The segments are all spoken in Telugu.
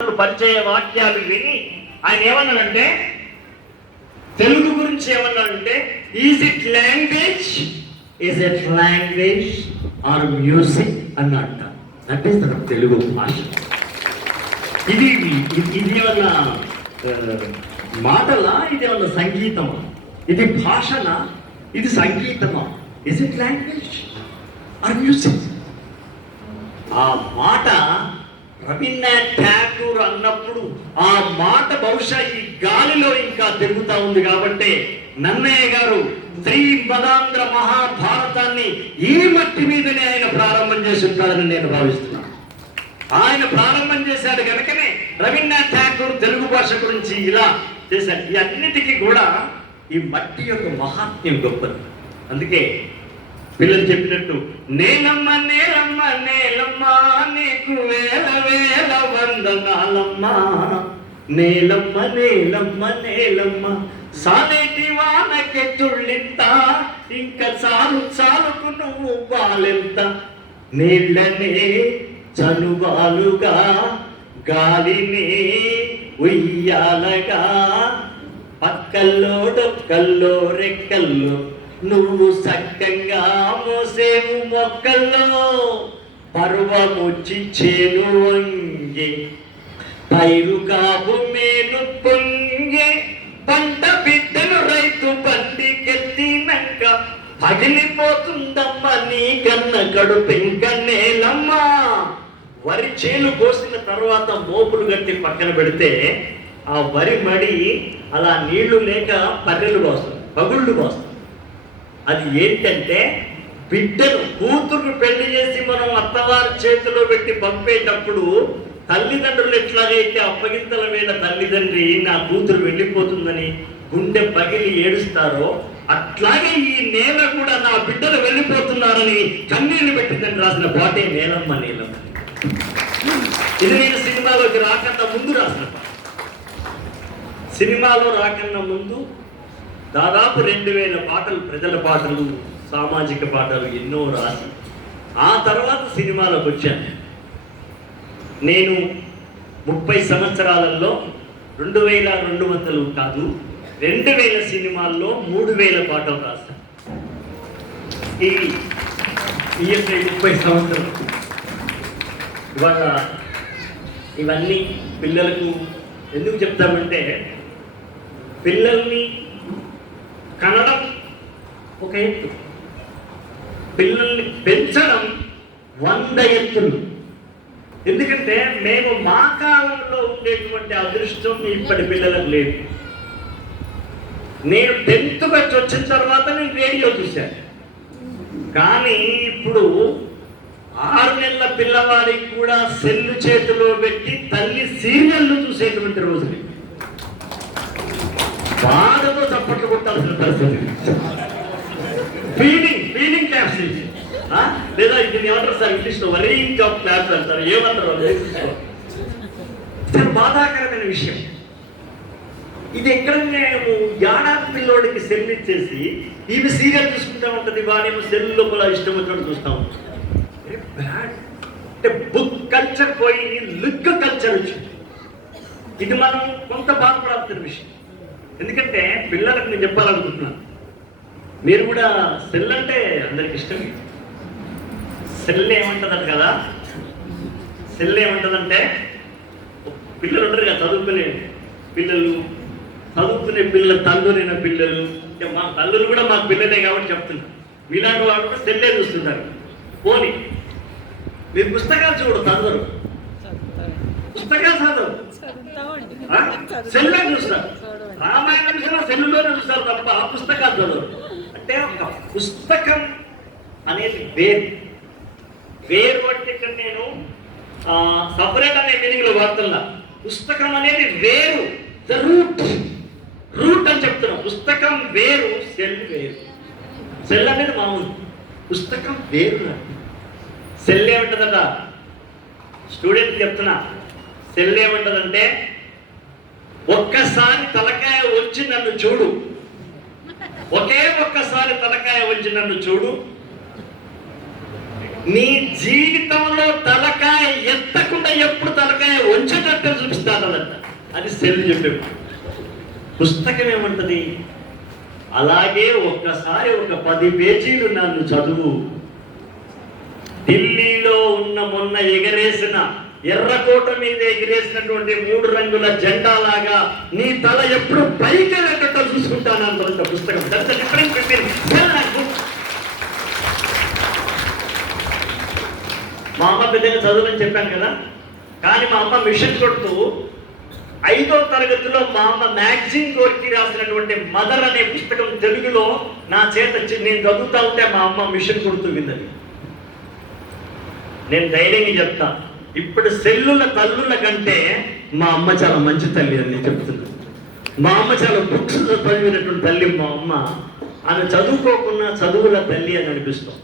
పరిచయ వాక్యాలు విని ఆయన ఏమన్నాడంటే, తెలుగు గురించి ఏమన్నాడంటే, is it language or music అన్నట్ట. దట్ ఈస్ ద తెలుగు భాష. ఇది ఏమన్నా మాటలా? ఇది ఏమన్నా సంగీతమా? ఇది భాషనా? ఇది సంగీతమా? Is it language or music? ఆ మాట రవీంద్రనాథ్ ఠాగూర్ అన్నప్పుడు ఆ మాట బహుశా ఈ గాలిలో ఇంకా తిరుగుతా ఉంది. కాబట్టి నన్నయ్య గారు శ్రీమదాంధ్ర మహాభారతాన్ని ఈ మట్టి మీదనే ఆయన ప్రారంభం చేసి ఉంటాడని నేను భావిస్తున్నాను. ఆయన ప్రారంభం చేశాడు కనుకనే రవీంద్రనాథ్ ఠాగూర్ తెలుగు భాష గురించి ఇలా చేశాడు. ఈ అన్నిటికీ కూడా ఈ మట్టి యొక్క మహాత్మ్యం గొప్పది. అందుకే పిల్లలు చెప్పినట్టు, నేలమ్మ నేలమ్మ నేలమ్మ నీకు వేల వేల వందనాలమ్మ, నేలమ్మ నేలమ్మ నేలమ్మ సానేటి వానకెట్టుళ్ళింత, ఇంకా చాలు చాలుకు నువ్వు బాలెంత, నీళ్ళనే చనుబాలుగా గాలిని ఉయ్యాలగా, పక్కల్లో డొక్కల్లో రెక్కల్లో నువ్వు సక్కంగా మోసేవు మొక్కల్లో, పర్వముచ్చి చేను వంగే పైరు కాపు మేలు పొంగే, పంట బిడ్డను రైతు బండికెత్తినాక పగిలిపోతుందమ్మ నీ కన్న కడుపెంక నేలమ్మ. వరి చేను కోసిన తర్వాత మోపులు గట్టి పక్కన పెడితే ఆ వరి మడి అలా నీళ్లు లేక పర్రెలు పోస్తుంది, పగుళ్ళు పోస్తుంది. అది ఏంటంటే, బిడ్డను కూతురు పెళ్లి చేసి మనం అత్తవారి చేతిలో పెట్టి పంపేటప్పుడు తల్లిదండ్రులు ఎట్లాగైతే అప్పగింతల వేళ తల్లిదండ్రి నా కూతురు వెళ్ళిపోతుందని గుండె పగిలి ఏడుస్తారో, అట్లాగే ఈ నేల కూడా నా బిడ్డలు వెళ్ళిపోతున్నారని కన్నీళ్లు పెట్టిందని రాసిన పాటే నేలమ్మ నేలమ్మ. ఇది నేను సినిమాలోకి రాకన్నా ముందు రాసిన. సినిమాలో రాకన్నా ముందు దాదాపు 2000 పాటలు, ప్రజల పాటలు, సామాజిక పాటలు ఎన్నో రాసి ఆ తర్వాత సినిమాలోకి వచ్చాను. నేను 30 సంవత్సరాలలో 2200 కాదు 2000 సినిమాల్లో 3000 పాటలు రాశాను. ఈ 30 సంవత్సరాలు. ఇవాళ ఇవన్నీ పిల్లలకు ఎందుకు చెప్తామంటే, పిల్లల్ని కనడం ఒక ఎత్తు, పిల్లల్ని పెంచడం 100 ఎత్తులు. ఎందుకంటే మేము మా కాలంలో ఉండేటువంటి అదృష్టం ఇప్పటి పిల్లలకు లేదు. నేను 10th బ్యాచ్ వచ్చిన తర్వాత నేను రేడియో చూశాను. కానీ ఇప్పుడు 6 నెలల పిల్లవాడికి కూడా సెల్లు చేతిలో పెట్టి తల్లి సీరియల్లు చూసేటువంటి రోజులు. బాధతో చప్పట్లు కొట్టాల్సిన పరిస్థితి. ఫీలింగ్ క్లాప్స్ లేదా ఇది ఏమంటారు సార్ ఇంగ్లీష్లో, వరీయింగ్ ఆఫ్ క్లాప్స్ అంటారు, ఏమంటారు? బాధాకరమైన విషయం ఇది. ఎక్కడ మేము ఏడాది పిల్లోడికి సెల్ ఇచ్చేసి ఇవి సీరియల్ చూసుకుంటూ ఉంటుంది, వాడేమో సెల్ లోపల ఇష్టం వచ్చినట్టు చూస్తూ ఉంటుంది. అంటే బుక్ కల్చర్ పోయి లుక్ కల్చర్ వచ్చింది. ఇది మనం కొంత బాధపడాల్సిన విషయం. ఎందుకంటే పిల్లలకు నేను చెప్పాలనుకుంటున్నాను, మీరు కూడా సెల్ అంటే అందరికి ఇష్టం. సెల్ ఏమంటుందంట కదా, సెల్ ఏమంటుందంటే, పిల్లలు ఉంటారు కదా చదువుకునే పిల్లలు, చదువుకునే పిల్లల తల్లులైన పిల్లలు, మా తల్లులు కూడా మాకు పిల్లలే కాబట్టి చెప్తున్నారు. మీలాంటి వాళ్ళు కూడా సెల్లే చూస్తుంటారు. పోనీ మీరు పుస్తకాలు చూడదు, అందరూ పుస్తకాలు చదవరు, సెల్లే చూస్తారు. రామాయణం చూసినా సెల్లులోనే చూస్తారు తప్ప పుస్తకాలు చదవరు. అంటే ఒక పుస్తకం అనేది వేరు అంటే ఇక్కడ నేను సపరేట్ అనే మీనింగ్లో వాడుతున్నా. పుస్తకం అనేది వేరు, ద రూట్ అని చెప్తున్నాం. పుస్తకం వేరు, సెల్ వేరు. సెల్ అనేది మామూలు, పుస్తకం వేరు. సెల్ ఏమంటుందట, స్టూడెంట్ చెప్తున్నా, సెల్ ఏమంటుందంటే, ఒక్కసారి తలకాయ వచ్చి నన్ను చూడు, ఒకే ఒక్కసారి తలకాయ వచ్చి నన్ను చూడు, నీ జీవితంలో తలకాయ ఎత్తకుండా ఎప్పుడు తలకాయ వంచేటట్టు చూపిస్తానంట. అది సెల్ చెప్పే పుస్తకం ఏమంటది? అలాగే ఒక్కసారి ఒక 10 పేజీలు నన్ను చదువు. ఢిల్లీలో ఉన్న మొన్న ఎగరేసిన ఎర్రకోట మీద ఎగిరేసినటువంటి 3 రంగుల జెండా లాగా నీ తల ఎప్పుడు పైకి వెళ్ళేటట్టు చూసుకుంటాను అంత పుస్తకం. మా అమ్మ పెద్దగా చదువులని చెప్పాను కదా, కానీ మా అమ్మ మిషన్ కొడుతూ 5వ తరగతిలో మా అమ్మ మ్యాగజైన్ కోరికి రాసినటువంటి మదర్ అనే పుస్తకం తెలుగులో నా చేత నేను చదువుతా ఉంటే మా అమ్మ మిషన్ కొడుతూ విన్నది. నేను ధైర్యంగా చెప్తా, ఇప్పుడు సెల్లుల తల్లుల కంటే మా అమ్మ చాలా మంచి తల్లి అని నేను చెప్తున్నాను. మా అమ్మ చాలా బుక్స్ చదివినటువంటి తల్లి మా అమ్మ. ఆమె చదువుకోకుండా చదువుల తల్లి అని అనిపిస్తాం.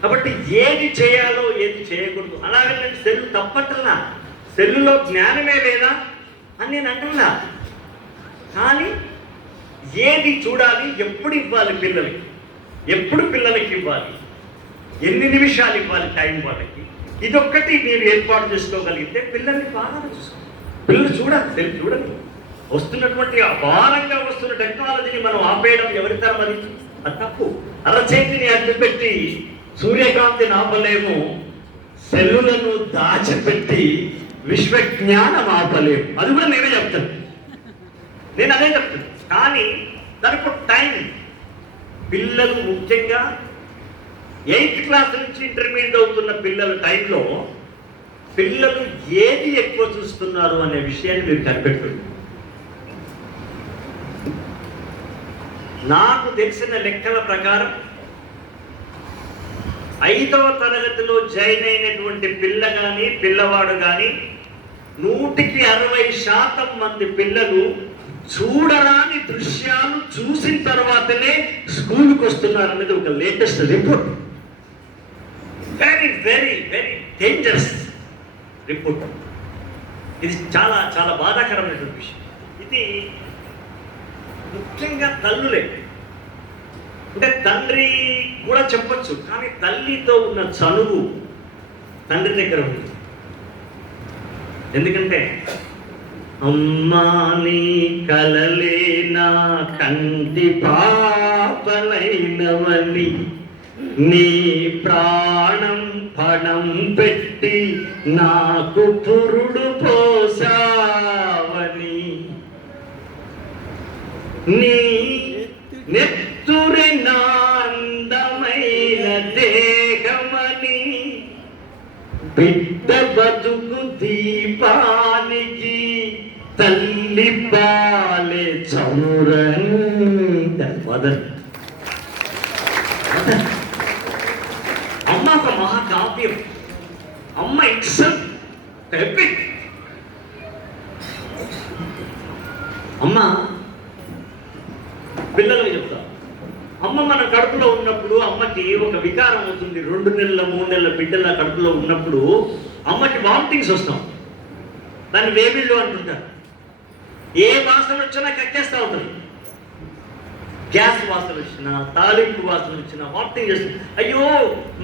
కాబట్టి ఏది చేయాలో ఏది చేయకూడదు అలాగే నేను సెల్లు తప్పట్లా, సెల్లులో జ్ఞానమే లేదా అని నేను అంటున్నా. కానీ ఏది చూడాలి, ఎప్పుడు ఇవ్వాలి పిల్లలకి, ఎప్పుడు పిల్లలకి ఇవ్వాలి, ఎన్ని నిమిషాలు ఇవ్వాలి టైం వాళ్ళకి, ఇదొక్కటి మీరు ఏర్పాటు చేసుకోగలిగితే పిల్లల్ని బాగా చూసుకోవాలి. పిల్లలు చూడాలి, సెల్ చూడాలి. వస్తున్నటువంటి అపారంగా వస్తున్న టెక్నాలజీని మనం ఆపేయడం ఎవరి తరం? అది తప్పు. అరచేతిని అడ్డుపెట్టి సూర్యకాంతిని ఆపలేము, సెల్లులను దాచిపెట్టి విశ్వజ్ఞానం ఆపలేము. అది కూడా నేనే చెప్తాను, నేను అదే చెప్తాను. కానీ దానికి టైం. పిల్లలు ముఖ్యంగా 8th క్లాస్ నుంచి ఇంటర్మీడియట్ అవుతున్న పిల్లల టైంలో పిల్లలు ఏది ఎక్కువ చూస్తున్నారు అనే విషయాన్ని మీరు కనిపెట్టండి. నాకు తెలిసిన లెక్కల ప్రకారం 5వ తరగతిలో జాయిన్ అయినటువంటి పిల్ల కానీ పిల్లవాడు కానీ 160% మంది పిల్లలు చూడరాని దృశ్యాలు చూసిన తర్వాతనే స్కూల్కి వస్తున్నారు అనేది ఒక latest report. Very very very dangerous report. ఇది చాలా చాలా బాధాకరమైనటువంటి విషయం. ఇది ముఖ్యంగా తల్లులే, అంటే తండ్రి కూడా చెప్పొచ్చు, కానీ తల్లితో ఉన్న చనువు తండ్రి దగ్గర ఉంది. ఎందుకంటే అమ్మా నీ కలలే నా కంటి పాపలైనవని, నీ ప్రాణం పణం పెట్టి నాకు పురుడు పోసావని, నీ నెత్తురి నాందమైన దేహమని, బిడ్డ బతుకు దీపానికి తల్లి పాలే చౌరంగ మదర్. అమ్మ ఒక మహాకావ్యం. అమ్మ ఇట్సెల్ఫ్ ఎపిక్. అమ్మ పిల్లలకు చెప్తా, అమ్మ మన కడుపులో ఉన్నప్పుడు అమ్మకి ఒక వికారం అవుతుంది. 2 నెలల 3 నెలల బిడ్డల కడుపులో ఉన్నప్పుడు అమ్మకి వామిటింగ్స్ వస్తాం. దాన్ని వేమిళ్ళు అంటుంటారు. ఏ వాసన వచ్చినా కక్కేస్తూ ఉంటుంది. గ్యాస్ వాసన వచ్చినా, తాలింపు వాసన వచ్చినా వామిటింగ్ చేస్తుంది. అయ్యో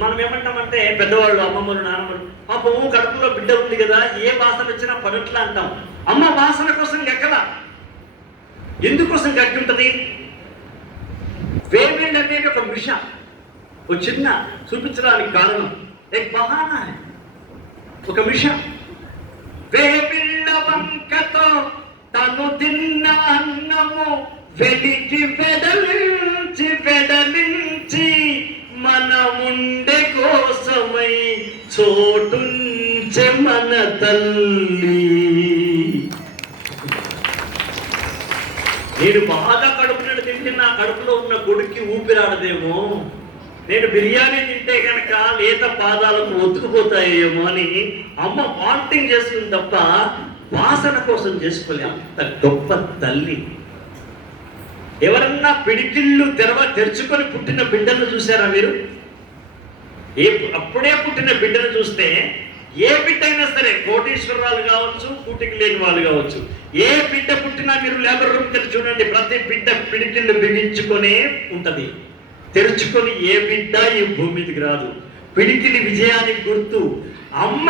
మనం ఏమంటామంటే పెద్దవాళ్ళు, అమ్మమ్మలు, నాన్నమ్మలు, పాపము కడుపులో బిడ్డ ఉంది కదా, ఏ వాసన వచ్చినా పడట్లా అంటాం. అమ్మ వాసన కోసం ఎక్కల, ఎందుకోసం కట్టి ఉంటుంది? వేమిళ్ళు అనేది ఒక విషయం, ఒక చిన్న చూపించడానికి కారణం బహానా, ఒక విషయం. వేమిళ్ళ వంకతో తను తిన్న అన్నము వెలికి వెడలించి వెడలించి మన ఉండే కోసమై చోటుంచే మన తల్లి. నేను బాగా కడుపు నిండా తింటే నా కడుపులో ఉన్న కొడుక్కి ఊపిరాడదేమో, నేను బిర్యానీ తింటే కనుక లేత పాదాలకు ఒత్తుకుపోతాయేమో అని అమ్మ వాంటింగ్ చేస్తుంది తప్ప వాసన కోసం చేసుకోలే. అంత గొప్ప తల్లి. ఎవరన్నా పిడికిళ్ళు తెరుచుకొని పుట్టిన బిడ్డను చూసారా మీరు? అప్పుడే పుట్టిన బిడ్డను చూస్తే ఏ బిడ్డ అయినా సరే, కోటీశ్వరరాలు కావచ్చు, కూటికి లేని వాళ్ళు కావచ్చు, ఏ బిడ్డ పుట్టినా మీరు లేబర్ రూమ్ తెరిచి చూడండి, ప్రతి బిడ్డ పిడికిళ్ళు బిగించుకొనే ఉంటది. తెరుచుకొని ఏ బిడ్డ ఈ భూమి మీదకి రాదు. పిడికిలి విజయానికి గుర్తు. అమ్మ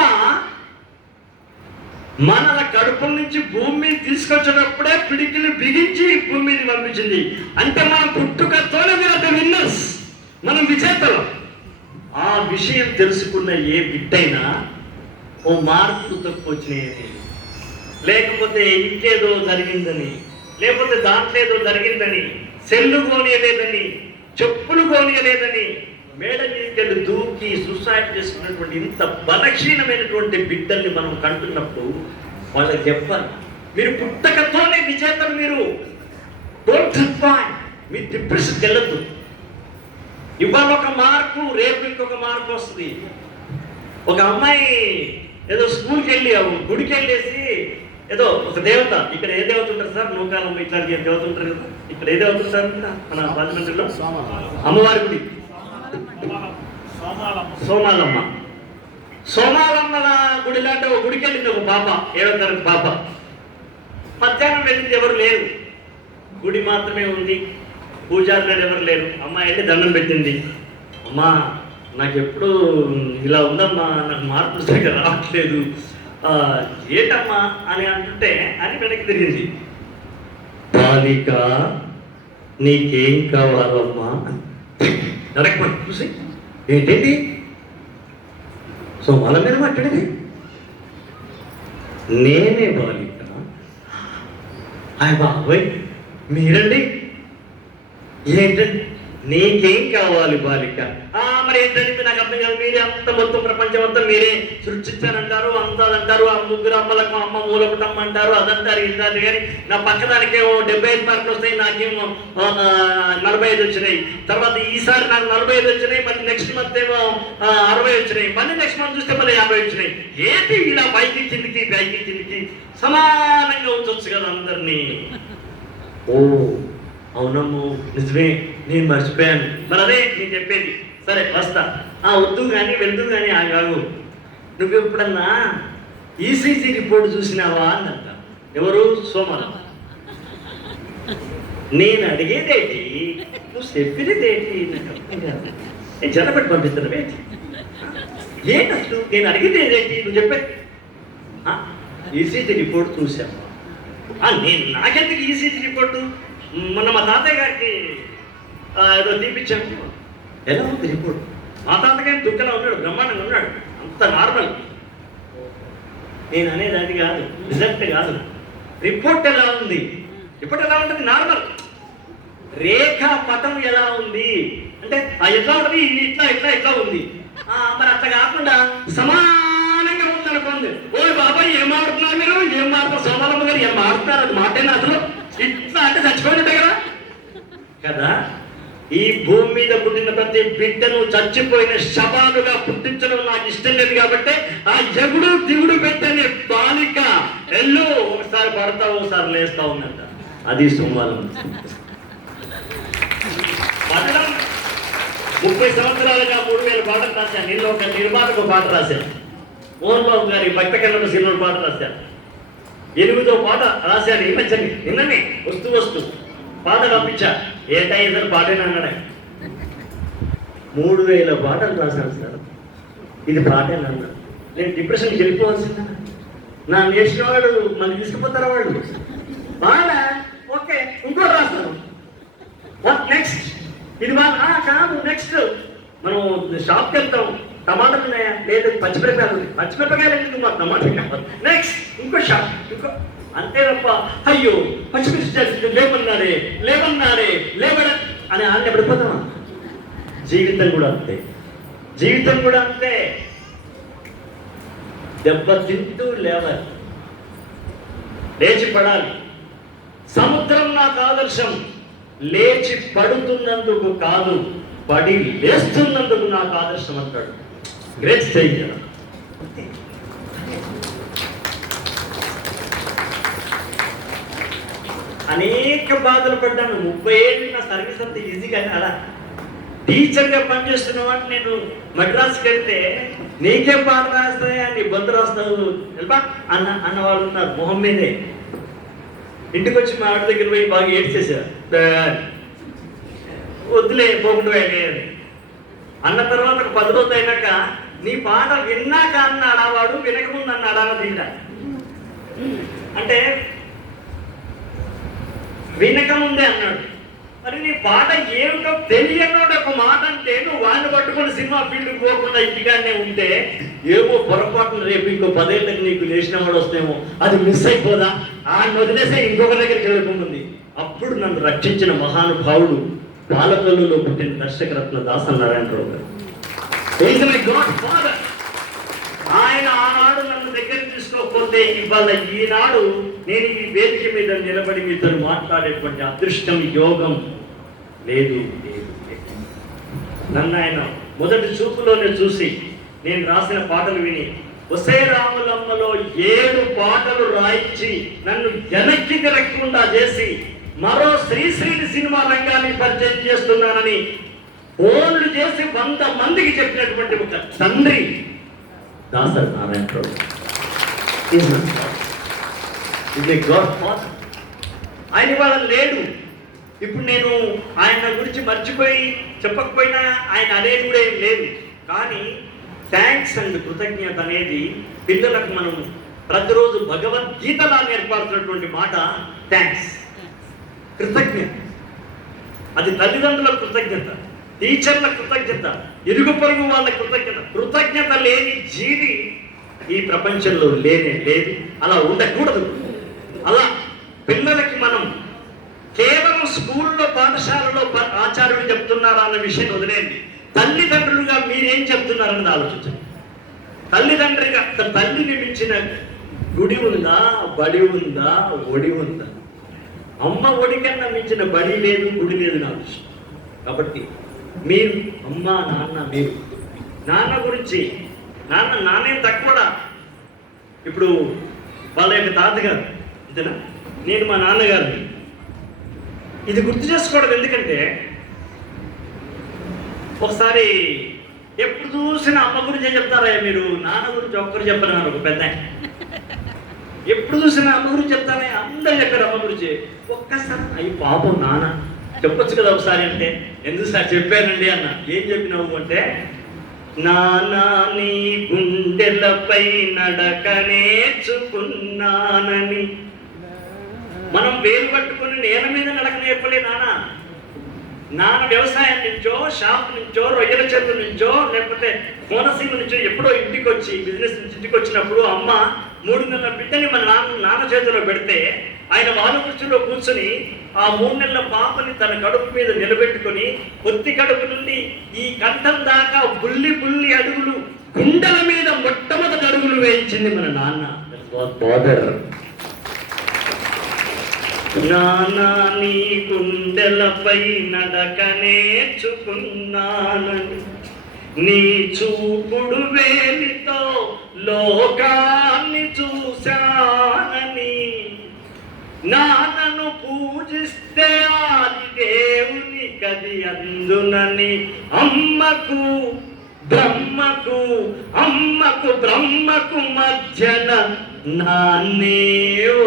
మనల కడుపు నుంచి భూమి మీద తీసుకొచ్చినప్పుడే పిడికిలి బిగించి భూమి మీద పంపించింది. అంటే మనం పుట్టుకతోనే విన్నర్స్, మనం విజేతలు. ఆ విషయం తెలుసుకున్న ఏ బిడ్డైనా ఓ మార్పు తక్కువ వచ్చినాయని, లేకపోతే ఇంకేదో జరిగిందని, లేకపోతే దాంట్లో ఏదో జరిగిందని, సెల్లు కోనియలేదని, చెప్పులు కోనియలేదని మేడ మీదకెళ్ళి దూకి సూసైడ్ చేసుకున్నటువంటి ఇంత బలహీనమైనటువంటి బిడ్డల్ని మనం కంటున్నప్పుడు వాళ్ళకి చెప్పాలి, మీరు పుట్టకతోనే విజేతలు. మీరు డోంట్ డిస్పాయింట్, మీ డిప్రెషన్కి వెళ్ళద్దు. ఇవాళ ఒక మార్కు, రేపు ఇంకొక మార్కు వస్తుంది. ఒక అమ్మాయి ఏదో స్కూల్కి వెళ్ళి గుడికి వెళ్ళేసి ఏదో ఒక దేవత, ఇక్కడ ఏ దేవత ఉంటారు సార్, నూకాలం ఇట్లాంటి దేవత ఉంటారు కదా, ఇక్కడ ఏ దేవత ఉంటారు మన రాజమండ్రిలో? అమ్మవారి గుడి సోమాలమ్మ. సోమాలమ్మల గుడి లాంటి ఒక గుడికి వెళ్ళింది ఒక పాప, 7వ తరగతి పాప. మధ్యాహ్నం వెళ్ళింది, ఎవరు లేరు, గుడి మాత్రమే ఉంది, పూజారులు ఎవరు లేరు. అమ్మాయి అయితే దండం పెట్టింది, అమ్మా నాకు ఎప్పుడు ఇలా ఉందమ్మా, నాకు మార్పులు సరిగ్గా రావట్లేదు, ఏటమ్మా అని అంటుంటే అని వెనక్కి తిరిగింది. బాలిక నీకేం కావాలమ్మా నడకమని చూసి, ఏంటండి సో వాళ్ళ మీద మాట్లాడేది, నేనే బాలిక. అయ్య బాబోయ్ మీరండి, ఏంటండి నీకేం కావాలి బాలిక? మరి ఏంటంటే నాకు అర్థం కాదు, మీరే అంత మొత్తం ప్రపంచం అంతా మీరే సృష్టించానంటారు, అంతాదంటారు, ఆ ముగ్గురు అమ్మలకు అమ్మ మూలపుటమ్మ అంటారు, అదంటారు ఇదంటారు. కానీ నా పక్కదానికేమో 75 మార్కులు వస్తాయి, నాకేమో 45 వచ్చినాయి. తర్వాత ఈసారి నాకు 45 వచ్చినాయి, మళ్ళీ నెక్స్ట్ మంత్ ఏమో 60 వచ్చినాయి, మళ్ళీ నెక్స్ట్ మంత్ చూస్తే మళ్ళీ 50 వచ్చినాయి. ఏంటి ఇలా పైకి కిందికి సమానంగా ఉంచవచ్చు కదా అందరినీ. ఓ అవునమ్ము నిజమే, నేను మర్చిపోయాను. మరి అదే నేను చెప్పేది. సరే వస్తా, వద్దు కానీ వెళ్తూ కానీ ఆగాగు. నువ్వు ఎప్పుడన్నా ఈసీజీ రిపోర్ట్ చూసినావా అంట. ఎవరు? సోమల. నేను అడిగేదేంటి, నువ్వు చెప్పినదేంటి, నేను జనపెట్టి పంపిస్తున్నావేంటి, ఏంటి అసలు నేను అడిగేదేంటి, నువ్వు చెప్పేది. ఈసీజీ రిపోర్ట్ చూసావా? నేను నాకెందుకు ఈసీజీ రిపోర్టు, మొన్న మా తాతయ్య గారికి ఏదో తీపిచ్చాము, ఎలా ఉంది రిపోర్ట్? మా తాతగారి దుఃఖంలో ఉన్నాడు, బ్రహ్మాండంగా ఉన్నాడు, అంత నార్మల్. నేను అనేది అది కాదు, రిజల్ట్ కాదు, రిపోర్ట్ ఎలా ఉంది. రిపోర్ట్ ఎలా ఉంటుంది? నార్మల్. రేఖా పటం ఎలా ఉంది అంటే ఎట్లా ఉంటుంది, ఇట్లా ఉంది. మరి అట్లా కాకుండా సమానంగా ఉందనుకోండి, ఓ బాబాయ్ ఏం ఆడుతున్నారు మీరు, ఏం మారుతారు సోమాలమ్మ గారు, ఏం మారుతున్నారు, అది మాటేనా అసలు, ఇట్లా అంటే చచ్చిపోయినట్టే కదా. ఈ భూమి మీద పుట్టిన ప్రతి బిడ్డను చచ్చిపోయిన శవాలుగా పుట్టించడం నాకు ఇష్టం లేదు. కాబట్టి ఆ ఎగుడు దిగుడు పెట్టని బాలిక ఎల్లు ఒకసారి పడతావు, ఒకసారి లేస్తా ఉందంట. అది సోమాలం. పడడం 30 సంవత్సరాలుగా 3000 పాటలు రాశాను. నేను ఒక నిర్మాతకు పాట రాశాను, మోహన్ బాబు గారి భక్త కన్నడ సినిమా పాట రాశాను. 8వ పాట రాశాను ఈ మధ్యని, నిన్ననే వస్తూ పాట పంపించా. ఏటైందని పాటేనా అన్నాడు. 3000 పాటలు రాశాను సార్, ఇది పాటేనా అన్నాడు. నేను డిప్రెషన్కి వెళ్ళిపోవాల్సిందా? నా నేర్చిన వాడు మళ్ళీ తీసుకుపోతారా వాళ్ళు? బాగా ఓకే, ఇంకోటి రాస్తాను. నెక్స్ట్ ఇది కాదు, నెక్స్ట్ మనం షాప్కి వెళ్తాం, టమాటాలు ఉన్నాయా? లేదు, పచ్చిమిరపకాయలు ఎందుకు, మాకు టమాటా కావాలి. నెక్స్ట్ ఇంకో షాప్, ఇంకో, అంతే తప్ప అయ్యో పచ్చిమిర్చి లేవన్నాడే అని ఆయన పడిపోతామా? జీవితం కూడా అంతే. దెబ్బ తింటూ లేవాలి, లేచి పడాలి. సముద్రం నాకు ఆదర్శం, లేచి పడుతున్నందుకు కాదు, పడి లేస్తున్నందుకు నాకు ఆదర్శం అంటాడు. గ్రేట్ స్టేజ్ కదా. అనేక బాధలు పడ్డాను. 30 ఏళ్ళు నా సర్వీస్ అంత ఈజీగా అలా టీచర్గా పనిచేస్తున్న వాడిని నేను మద్రాసుకి వెళ్తే నీకేం పాట రాస్తాయా, నీ బొందు రాస్తావు వెళ్ళా అన్నవాళ్ళు ఉన్నారు. మొహం మీదే ఇంటికి వచ్చి మా ఆవిడ దగ్గర పోయి బాగా ఏడ్చేసారు, వద్దులే పోకుండా అన్న తర్వాత ఒక 10 రోజులు అయినాక నీ పాట విన్నాక అన్నాడా వాడు, వినకముందు అన్నాడా అన్నది ఇంకా. అంటే వినకముందే అన్నాడు. మరి నీ పాట ఏమిటో తెలియనోడు ఒక మాట అంటే నువ్వు వాడిని పట్టుకొని సినిమా ఫీల్డ్కి పోకుండా ఇంటికానే ఉంటే ఏమో పొరపాటున రేపు ఇంకో 10 ఏళ్ళకి నీకు లేచిన వాడు వస్తేమో అది మిస్ అయిపోదా, ఆయన వదిలేసే ఇంకొక దగ్గరికి వెళ్ళిపోతుంది. అప్పుడు నన్ను రక్షించిన మహానుభావుడు పాలకొల్లులో పుట్టిన దర్శకరత్న దాసరి నారాయణరావు గారు. ఆయన ఆనాడు నన్ను దగ్గర తీసుకోకపోతే ఇవాళ ఈనాడు నేను ఈ వేదిక మీద నిలబడి మీతో మాట్లాడేటువంటి అదృష్టం, యోగం లేదు. నన్ను ఆయన మొదటి చూపులోనే చూసి నేను రాసిన పాటలు విని ఒసే రాములమ్మలో 7 పాటలు రాయించి నన్ను వెనక్కి తిరగకుండా చేసి మరో శ్రీశ్రీని సినిమా రంగాన్ని పరిచయం చేస్తున్నానని ఫోన్లు చేసి 100 మందికి చెప్పినటువంటి ఒక తండ్రి దాసరి నారాయణరావు. ఆయన ఇవాళ లేడు. ఇప్పుడు నేను ఆయన గురించి మర్చిపోయి చెప్పకపోయినా ఆయన అనేది కూడా ఏం లేదు. కానీ థ్యాంక్స్ అండ్ కృతజ్ఞత అనేది పిల్లలకు మనం ప్రతిరోజు భగవద్గీతలా నేర్పాల్సినటువంటి మాట థ్యాంక్స్, కృతజ్ఞత. అది తల్లిదండ్రుల కృతజ్ఞత, టీచర్ల కృతజ్ఞత, ఇరుగు పొరుగు వాళ్ళ కృతజ్ఞత. కృతజ్ఞత లేని జీవి ఈ ప్రపంచంలో లేనే లేదు, అలా ఉండకూడదు. అలా పిల్లలకి మనం కేవలం స్కూల్లో పాఠశాలలో ఆచార్యులు చెప్తున్నారా అన్న విషయం వదిలేయండి. తల్లిదండ్రులుగా మీరేం చెప్తున్నారన్నది ఆలోచించండి. తల్లిదండ్రిగా తల్లిని మించిన గుడి ఉందా, బడి ఉందా, ఒడి ఉందా? అమ్మ ఒడి కన్నా మించిన బడి లేదు, గుడి లేదు నా దృష్టి. కాబట్టి మీరు అమ్మ నాన్న, మీరు నాన్న గురించి నాన్నేం తక్కువ. ఇప్పుడు వాళ్ళ యొక్క తాతగారు అంతేనా, నేను మా నాన్నగారిని ఇది గుర్తు చేసుకోవడం. ఎందుకంటే ఒకసారి ఎప్పుడు చూసినా అమ్మ గురించే చెప్తారా మీరు, నాన్న గురించి ఒక్కరు చెప్పరు. ఒక పెద్ద ఎప్పుడు చూసినా అమ్మ గురించి చెప్తానే, అందరూ చెప్పారు అమ్మ గురించి. ఒక్కసారి అయ్యి పాపం నాన్న చెప్పొచ్చు కదా ఒకసారి అంటే, ఎందుకు సార్ చెప్పానండి అన్న. ఏం చెప్పినావు అంటే, నానా నీ గుండెలపై నడక నేర్చుకున్నానని. మనం వేలు పట్టుకుని నేల మీద నడక నేర్పలే నాన్న వ్యవసాయం నుంచో, షాప్ నుంచో, రొయ్యల చెరువు నుంచో, లేకపోతే కోనసీమ నుంచో ఎప్పుడో ఇంటికి వచ్చి బిజినెస్ నుంచి ఇంటికి వచ్చినప్పుడు అమ్మ 3 నెలల బిడ్డని మన నాన్న చేతిలో పెడితే ఆయన వాళ్ళ కుర్చీలో కూర్చొని ఆ 3 నెలల పాపని తన కడుపు మీద నిలబెట్టుకొని పొత్తి కడుపు నుండి ఈ కంఠం దాకా బుల్లి అడుగులు, గుండెల మీద మొట్టమొదటి అడుగులు వేయించింది మన నాన్న. నానా నీ గుండెలపై నడక నేర్చుకున్నానని, నీ చూపుడు వేలితో లోకాన్ని చూశానని, నాన్నను పూజిస్తే ఆది దేవుని కది అందునని, అమ్మకు బ్రహ్మకు మధ్యన నాన్నే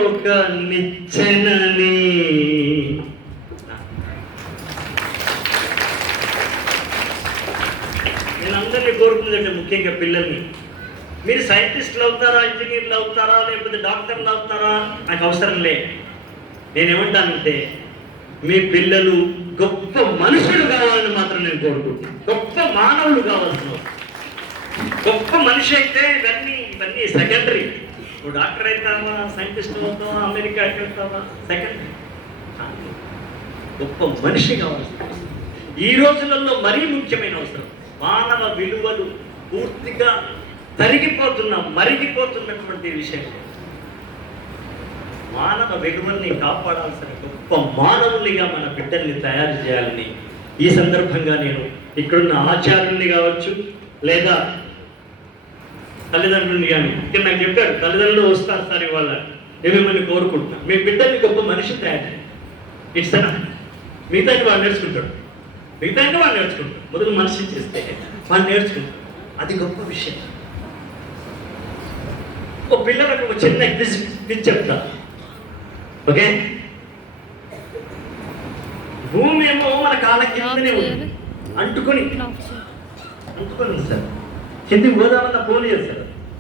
ఒక నిచ్చెనని. నేను అందరినీ కోరుకుందంటే ముఖ్యంగా పిల్లల్ని, మీరు సైంటిస్టులు అవుతారా, ఇంజనీర్లు అవుతారా, లేకపోతే డాక్టర్లు అవుతారా నాకు అవసరం లే. నేనేమంటానంటే మీ పిల్లలు గొప్ప మనుషులు కావాలని మాత్రం నేను కోరుకుంటున్నాను. గొప్ప మానవులు కావాల్సిన, గొప్ప మనిషి అయితే ఇవన్నీ సెకండరీ. నువ్వు డాక్టర్ అవుతావా, సైంటిస్ట్ అవుతావా, అమెరికాకి వెళ్తావా, సెకండరీ. గొప్ప మనిషి కావాల్సిన ఈ రోజులలో మరీ ముఖ్యమైన అవసరం. మానవ విలువలు పూర్తిగా మరిగిపోతున్నటువంటి విషయం. మానవ విలువల్ని కాపాడాల్సిన గొప్ప మానవునిగా మన బిడ్డల్ని తయారు చేయాలని ఈ సందర్భంగా నేను ఇక్కడున్న ఆచార్యుల్ని కావచ్చు, లేదా తల్లిదండ్రుల్ని కానీ, ఇక్కడ నాకు చెప్పారు తల్లిదండ్రులు వస్తారు సార్ ఇవాళ, నేను మిమ్మల్ని కోరుకుంటున్నా మీ బిడ్డల్ని గొప్ప మనిషి తయారు ఇస్తానా. మిగతా వాడు నేర్చుకుంటాడు, మొదలు మనిషి చేస్తే వాడు నేర్చుకుంటాడు. అది గొప్ప విషయం. ఓ పిల్లలకు ఒక చిన్న క్విజ్ చెప్తా. ఓకే, భూమి ఏమో మన కాళ్ళ కిందనే ఉంది అంటుకొని, అంటుకోండి సార్ కిందికి పోదామన్న పోనీయదు సార్